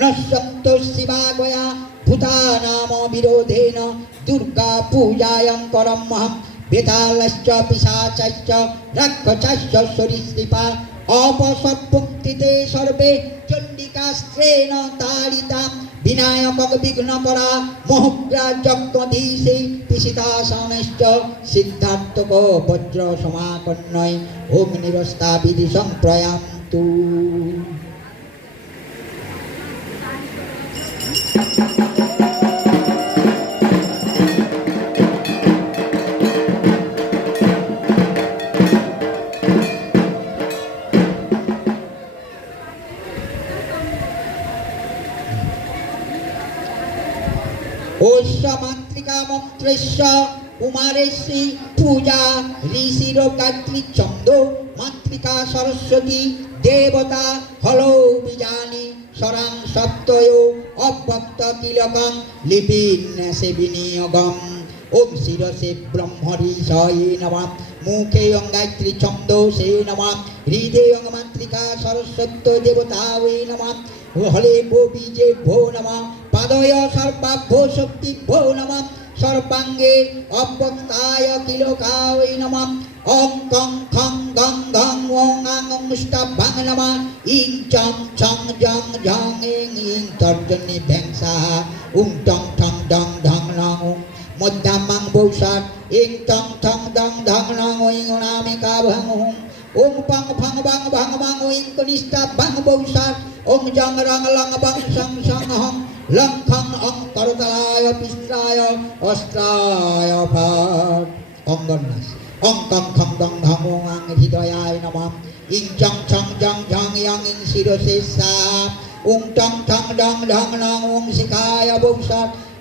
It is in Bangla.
নশ্যন্তু শিবাগয়া ভূতানাম বিরোধেন দুর্গা পূজায়ং করমহম বেতালশ্চ পিশাচশ্চ রাক্ষসাশ্চ সরীসৃপা অপসর্পুক্তিতে সর্বে চণ্ডিকাস্ত্রেণ তাড়িতা বিনায়কক বিঘ্নকরা মহগ্রা যজ্ঞধীশে পিশিতাসনশ্চ সিদ্ধার্থক বজ্র সমাকর্ণয় ওম নিরস্তা বিধি সংপ্রয়ান্তু। ওস্য মাতৃকা মন্ত্রেস্য কুমারেশ্বী পূজা ঋষির গায়ত্রী ছন্দ মাতৃকা সরস্বতী দেবতা হলো বীজানি স্বরাং সপ্তয় অব্যক্ত তিলকং লিপিন্যাসে বিনিয়োগম। ওম শিরসে ব্রহ্মঋষয়ে নমঃ মুখে গায়ত্রী ছন্দসে নমঃ হৃদয়ং মাতৃকা সরস্বতী দেবতায়ে নমঃ হলে বীজে ভো নমঃ পাদয় সর্বাভ্যো শক্তিভ্যো নমঃ সর্বাঙ্গে অব্যক্তায় কিলকায় নমঃ ওং কং খং গং গং ওং আং মুষ্টাভ্যাং নমঃ ইং চং ছং জং ঝং ইং ইং তর্জনী ভ্যাংসা উং টং ঠং ডং ঢং নং মধ্যামাং বৌসাট ইং টং ঠং ডং ঢং নং ইং নামিকা ভং ওং পং ফং বাং ভাং বাং ইং কনিষ্ঠা ভাং বৌসাট ওং জং রং লং বং সং সং হং লং খং অং করতলায় পিস্রায় অস্ত্রায় ভাট অঙ্গন্যাস অং কং খং দং ধং ওং আং হৃদয়ায় নমঃ ইং চং ছং জং ঝং ইং ইং শিরসে সা ওং টং ঠং ডং ঢং নং ওং শিখায় বৌসাট